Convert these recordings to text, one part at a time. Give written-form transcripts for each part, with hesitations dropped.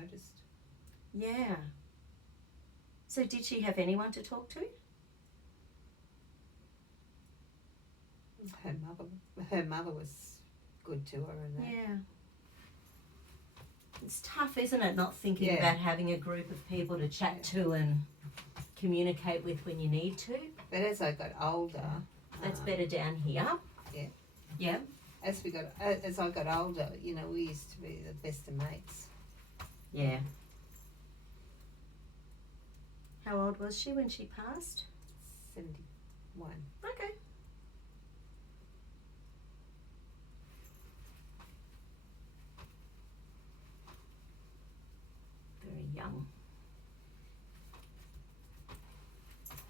noticed. Yeah. So did she have anyone to talk to? Her mother was good to her and that. Yeah. It's tough, isn't it, not thinking about having a group of people to chat to and communicate with when you need to. But as I got older... That's better down here. Yeah. Yeah. As I got older, you know, we used to be the best of mates. Yeah. How old was she when she passed? 71. Okay. Very young.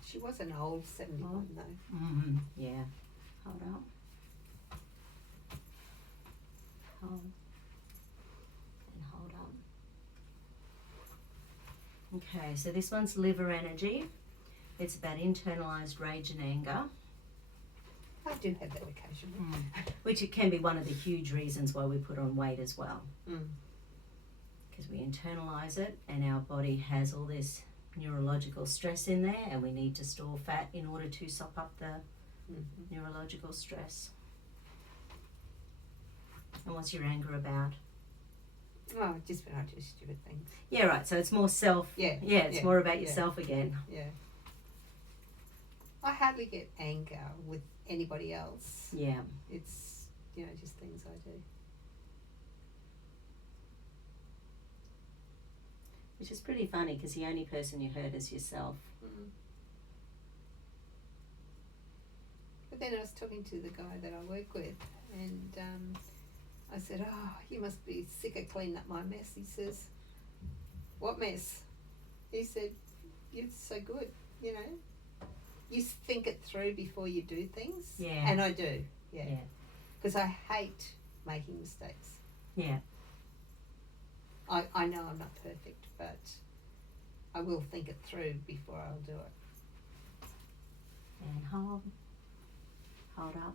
She was an old 71 though. Mm-hmm. Yeah. Hold on. Hold. And hold on. Okay, so this one's liver energy. It's about internalized rage and anger. I do have that occasionally. Which it can be one of the huge reasons why we put on weight as well. Because we internalize it and our body has all this neurological stress in there and we need to store fat in order to sop up the neurological stress. And what's your anger about? Oh, just when I do stupid things. Yeah, right. So it's more self. It's more about yourself again. Yeah. I hardly get anger with anybody else. Yeah. It's, you know, just things I do. Which is pretty funny because the only person you hurt is yourself. But then I was talking to the guy that I work with and I said, oh, you must be sick of cleaning up my mess. He says, what mess? He said, you're so good, you know. You think it through before you do things. Yeah. And I do, because I hate making mistakes. Yeah. I know I'm not perfect, but I will think it through before I'll do it. And hold up.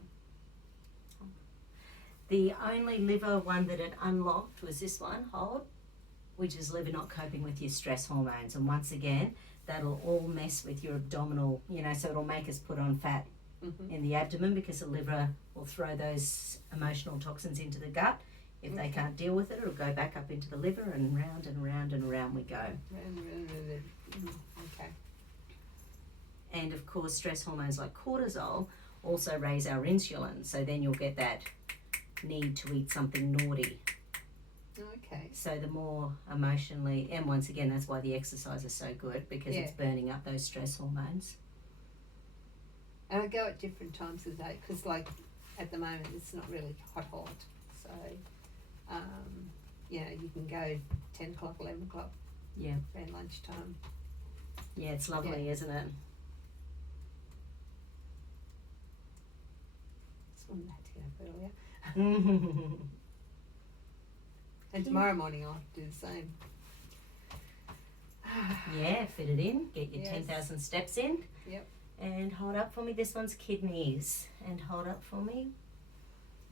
The only liver one that it unlocked was this one, hold, which is liver not coping with your stress hormones. And once again, that'll all mess with your abdominal, you know, so it'll make us put on fat in the abdomen because the liver will throw those emotional toxins into the gut. If they can't deal with it, it'll go back up into the liver and round and round and round we go. Okay. And of course, stress hormones like cortisol also raise our insulin. So then you'll get that need to eat something naughty. Okay. So the more emotionally, and once again, that's why the exercise is so good because it's burning up those stress hormones. And I go at different times of the day because, like, at the moment it's not really hot. So, you know, you can go 10 o'clock, 11 o'clock. Yeah. Around lunchtime. Yeah, it's lovely, isn't it? Just wanted to get up earlier. And tomorrow morning I'll do the same. Yeah, fit it in. Get your 10,000 steps in. Yep. And hold up for me. This one's kidneys. And hold up for me.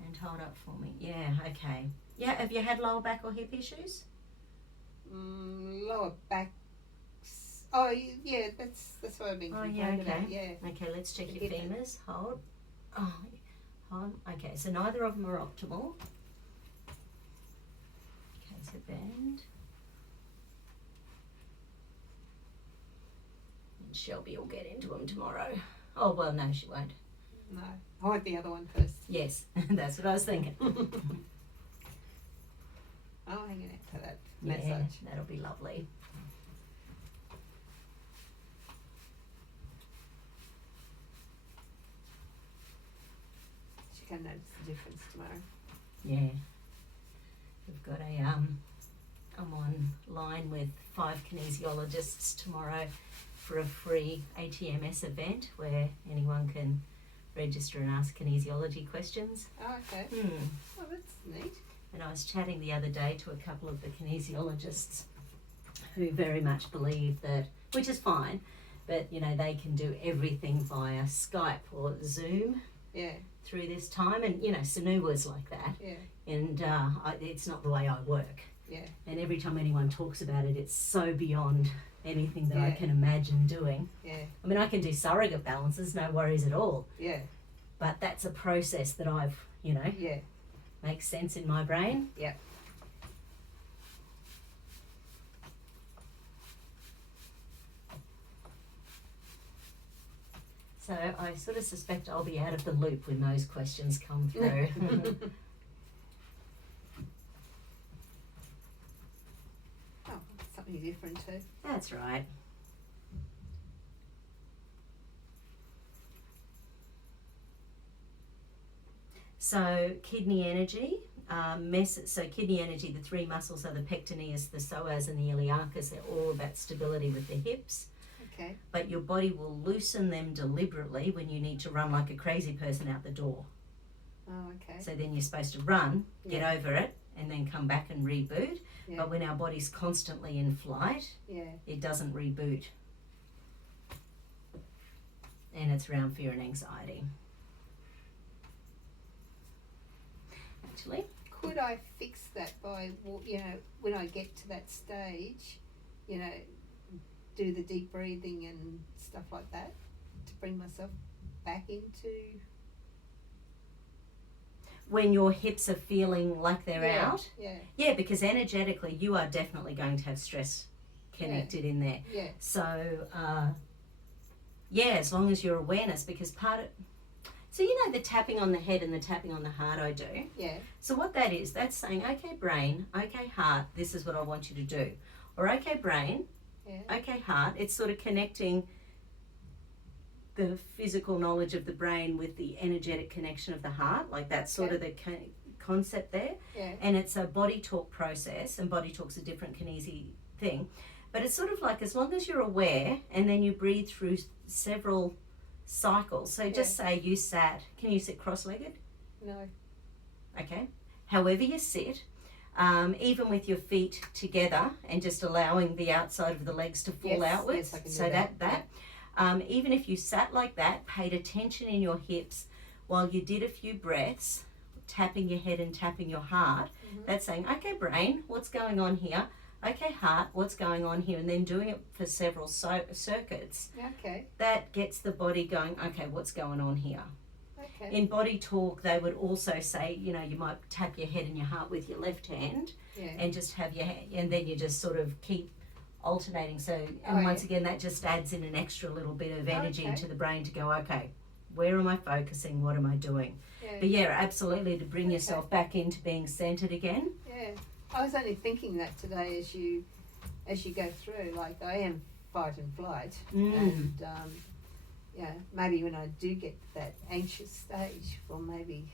And hold up for me. Yeah, okay. Yeah, have you had lower back or hip issues? Lower back. Oh, yeah, that's what I've been complaining about. Yeah. Okay, let's check your femurs. Hold. Oh, hold. Okay, so neither of them are optimal. Okay, so bend. And Shelby will get into them tomorrow. Oh, well, no, she won't. No, I want the other one first. Yes, that's what I was thinking. I'll hang out for that massage. That'll be lovely. She can notice the difference tomorrow. Yeah. We've got I'm on line with 5 kinesiologists tomorrow for a free ATMS event where anyone can register and ask kinesiology questions. Oh, okay. Oh, that's neat. And I was chatting the other day to a couple of the kinesiologists who very much believe that, which is fine, but you know, they can do everything via Skype or Zoom through this time. And you know, Sanu was like that. Yeah. And it's not the way I work. Yeah. And every time anyone talks about it, it's so beyond anything that I Yeah. can imagine doing. Yeah. I mean, I can do surrogate balances, no worries at all. Yeah. But that's a process that I've, Yeah. makes sense in my brain. Yeah. So I sort of suspect I'll be out of the loop when those questions come through. Oh, something different too. That's right. So kidney energy, so kidney energy, the three muscles are the pectineus, the psoas and the iliacus. They're all about stability with the hips. Okay. But your body will loosen them deliberately when you need to run like a crazy person out the door. Oh, okay. So then you're supposed to run, get Yeah. over it, and then come back and reboot. Yeah. But when our body's constantly in flight, Yeah. it doesn't reboot. And it's around fear and anxiety. Actually, Could I fix that by, when I get to that stage, do the deep breathing and stuff like that to bring myself back into? when your hips are feeling like they're out, Yeah. because energetically you are definitely going to have stress connected in there. Yeah. So, as long as your awareness, because so the tapping on the head and the tapping on the heart I do. Yeah. So what that is, that's saying, okay, brain, okay, heart, this is what I want you to do. Or, okay, brain, Yeah. okay, heart, it's sort of connecting the physical knowledge of the brain with the energetic connection of the heart. Like that's sort of the concept there. Yeah. And it's a body talk process, and body talk's a different kinesi thing. But it's sort of like, as long as you're aware and then you breathe through several cycles. So just say you can you sit cross-legged? No. Okay. However you sit, even with your feet together and just allowing the outside of the legs to fall outwards. Yes, I can do so that. even if you sat like that, paid attention in your hips while you did a few breaths, tapping your head and tapping your heart, that's saying, okay, brain, what's going on here? Okay, heart, what's going on here? And then doing it for several circuits. Okay. That gets the body going, okay, what's going on here? Okay. In body talk, they would also say, you might tap your head and your heart with your left hand Yeah. and just have your hand, and then you just sort of keep alternating. So, and once again, that just adds in an extra little bit of energy to the brain to go, okay, where am I focusing? What am I doing? Yeah. But absolutely, to bring yourself back into being centered again. Yeah. I was only thinking that today as you go through, like I am fight and flight, and maybe when I do get to that anxious stage, well, maybe,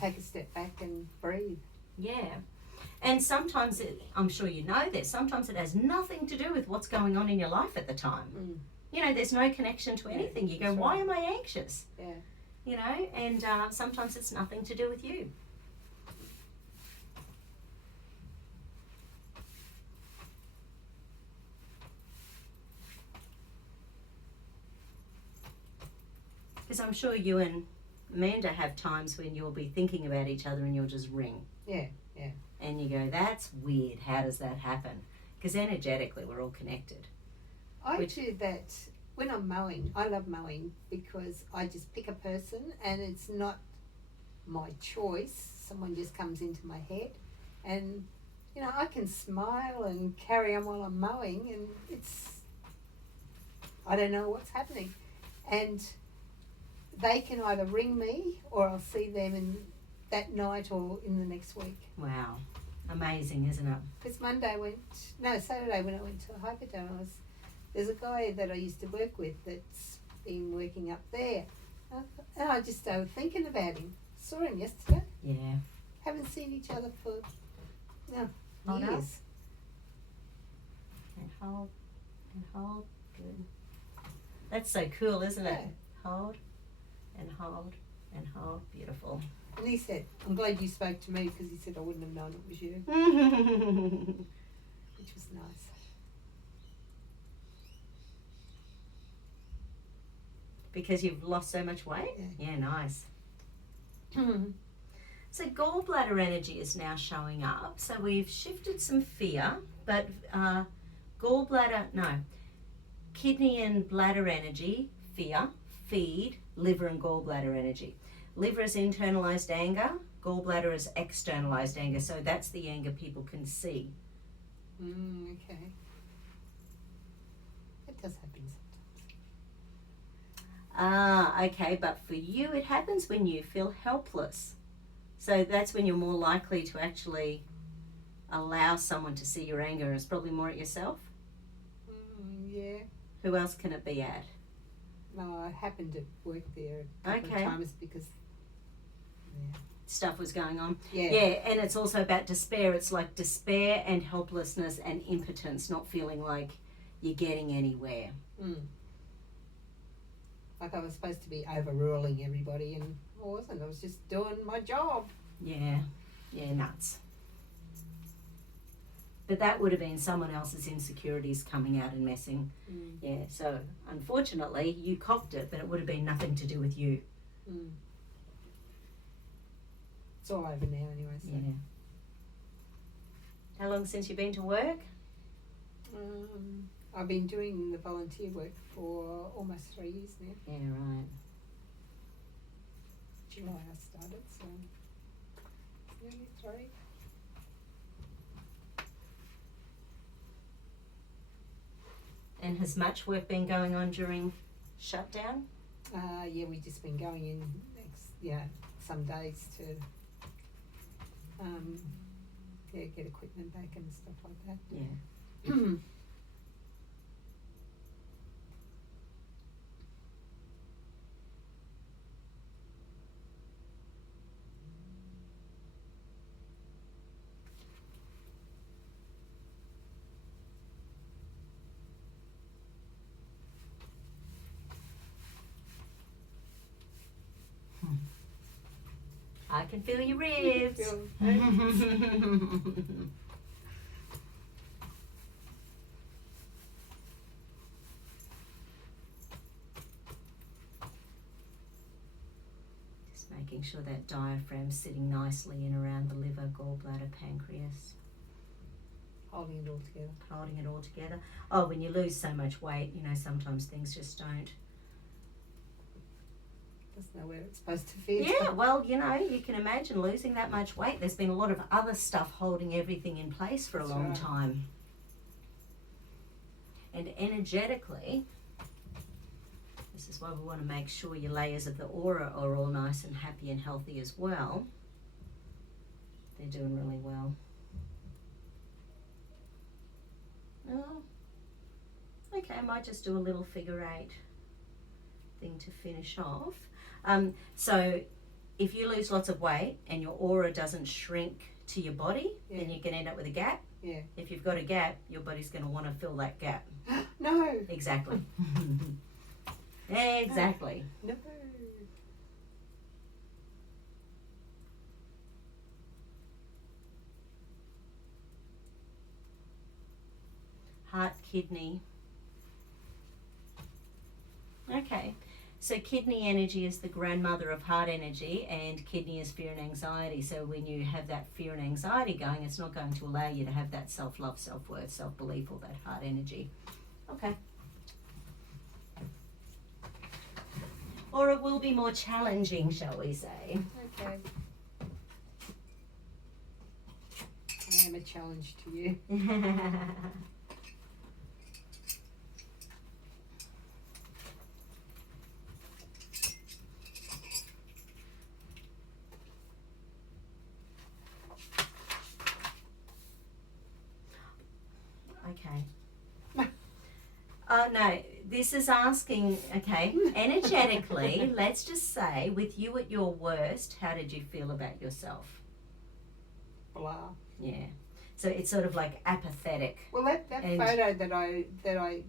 take a step back and breathe. Yeah. And sometimes, I'm sure you know this, sometimes it has nothing to do with what's going on in your life at the time. There's no connection to anything. You go, why am I anxious? Yeah. And sometimes it's nothing to do with you. Because I'm sure you and Amanda have times when you'll be thinking about each other and you'll just ring. Yeah. And you go, that's weird. How does that happen? Because energetically, we're all connected. I do that when I'm mowing. I love mowing because I just pick a person and it's not my choice. Someone just comes into my head and, I can smile and carry on while I'm mowing, and I don't know what's happening. And they can either ring me or I'll see them that night or in the next week. Wow. Amazing, isn't it? Because Saturday when I went to Hyperdome, there's a guy that I used to work with that's been working up there. And I just started thinking about him. Saw him yesterday. Yeah. Haven't seen each other for Hold up. years. And hold. Good. That's so cool, isn't it? Hold and hold and hold. Beautiful. And he said, I'm glad you spoke to me, because he said I wouldn't have known it was you. Which was nice. Because you've lost so much weight? Yeah. Yeah, nice. So gallbladder energy is now showing up. So we've shifted some fear, but kidney and bladder energy, fear, feed, liver and gallbladder energy. Liver is internalized anger, gallbladder is externalized anger. So that's the anger people can see. Okay. That does happen sometimes. Okay, but for you it happens when you feel helpless. So that's when you're more likely to actually allow someone to see your anger, and it's probably more at yourself. Yeah. Who else can it be at? No, I happened to work there a couple of times because stuff was going on. Yeah, and it's also about despair. It's like despair and helplessness and impotence, not feeling like you're getting anywhere. Like I was supposed to be overruling everybody, and I wasn't. I was just doing my job. Yeah, nuts. But that would have been someone else's insecurities coming out and messing. Yeah, so unfortunately you copped it, but it would have been nothing to do with you. It's all over now anyway. So. Yeah. How long since you've been to work? I've been doing the volunteer work for almost 3 years now. Yeah, right. July I started, so it's nearly 3. And has much work been going on during shutdown? Yeah, we've just been going in some days to get equipment back and stuff like that. Yeah. I can feel your ribs. Just making sure that diaphragm's sitting nicely in around the liver, gallbladder, pancreas. Holding it all together. Holding it all together. Oh, when you lose so much weight, sometimes things just don't. Doesn't know where it's supposed to fit. Yeah, well, you can imagine losing that much weight. There's been a lot of other stuff holding everything in place for a long time. And energetically, this is why we want to make sure your layers of the aura are all nice and happy and healthy as well. They're doing really well. Oh, okay, I might just do a little figure 8 thing to finish off. So if you lose lots of weight and your aura doesn't shrink to your body, then you can end up with a gap. Yeah. If you've got a gap, your body's going to want to fill that gap. No. Exactly. Exactly. No. Heart, kidney. Okay. So kidney energy is the grandmother of heart energy, and kidney is fear and anxiety. So when you have that fear and anxiety going, it's not going to allow you to have that self-love, self-worth, self-belief, or that heart energy. Okay. Or it will be more challenging, shall we say. Okay. I am a challenge to you. Okay. No, this is asking, okay, energetically, let's just say, with you at your worst, how did you feel about yourself? Blah. Yeah. So it's sort of like apathetic. Well, that photo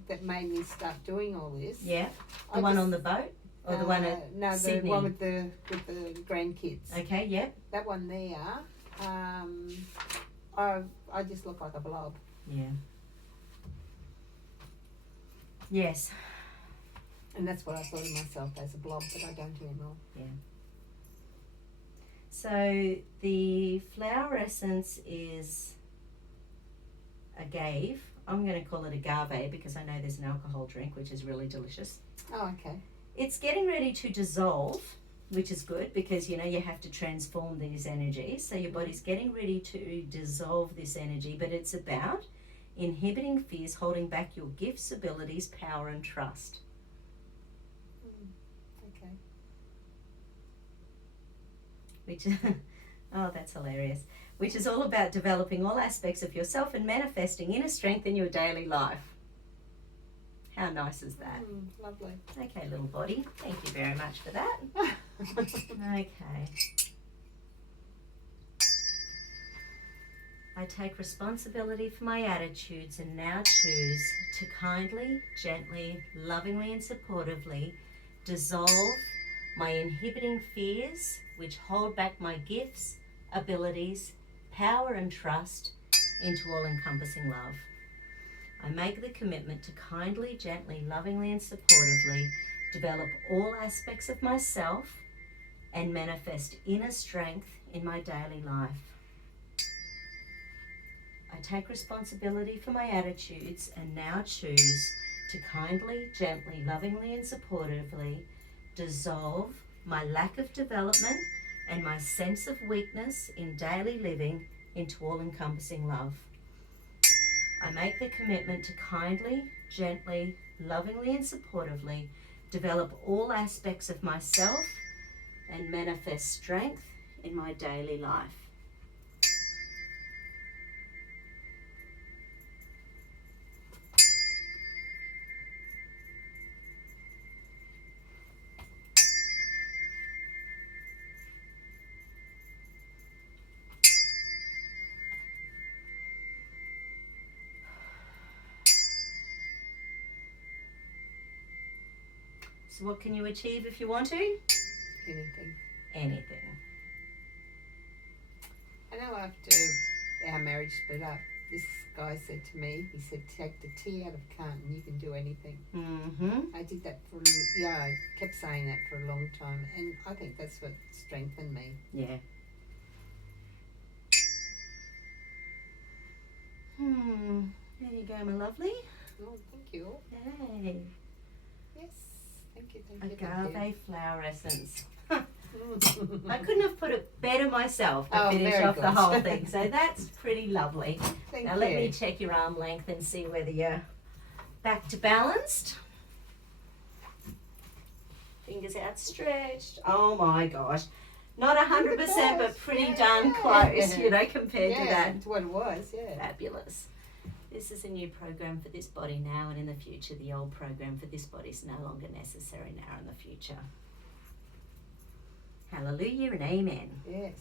that made me start doing all this. Yeah. The one on the boat, or the one at Sydney? The one with the grandkids. Okay. Yep. That one there. I just look like a blob. Yeah. Yes. And that's what I thought of myself, as a blob, but I don't anymore. Yeah. So the flower essence is agave. I'm going to call it agave because I know there's an alcohol drink which is really delicious. Oh, okay. It's getting ready to dissolve, which is good because you have to transform these energies. So your body's getting ready to dissolve this energy, but it's about inhibiting fears, holding back your gifts, abilities, power, and trust. Okay. Which oh, that's hilarious. Which is all about developing all aspects of yourself and manifesting inner strength in your daily life. How nice is that? Lovely. Okay, little body. Thank you very much for that. Okay. I take responsibility for my attitudes and now choose to kindly, gently, lovingly and supportively dissolve my inhibiting fears which hold back my gifts, abilities, power and trust into all-encompassing love. I make the commitment to kindly, gently, lovingly and supportively develop all aspects of myself and manifest inner strength in my daily life. I take responsibility for my attitudes and now choose to kindly, gently, lovingly and supportively dissolve my lack of development and my sense of weakness in daily living into all-encompassing love. I make the commitment to kindly, gently, lovingly and supportively develop all aspects of myself and manifest strength in my daily life. So what can you achieve if you want to? Anything. Anything. I know after our marriage split up, this guy said to me, he said, take the T out of can't and you can do anything. Mm-hmm. I did that I kept saying that for a long time, and I think that's what strengthened me. Yeah. There you go, my lovely. Oh, thank you. Yay. Yes, thank you. Agave flower essence. I couldn't have put it better myself to finish off the whole thing. So that's pretty lovely. Thank now you. Let me check your arm length and see whether you're back to balanced. Fingers outstretched. Oh my gosh. Not 100%, but pretty darn close, compared to that. To what it was, Fabulous. This is a new program for this body now, and in the future, the old program for this body is no longer necessary now in the future. Hallelujah and amen. Yes.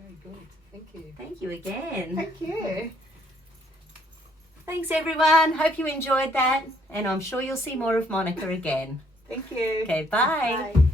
Very good. Thank you. Thank you again. Thank you. Thanks, everyone. Hope you enjoyed that, and I'm sure you'll see more of Monica again. Thank you. Okay, bye. Bye.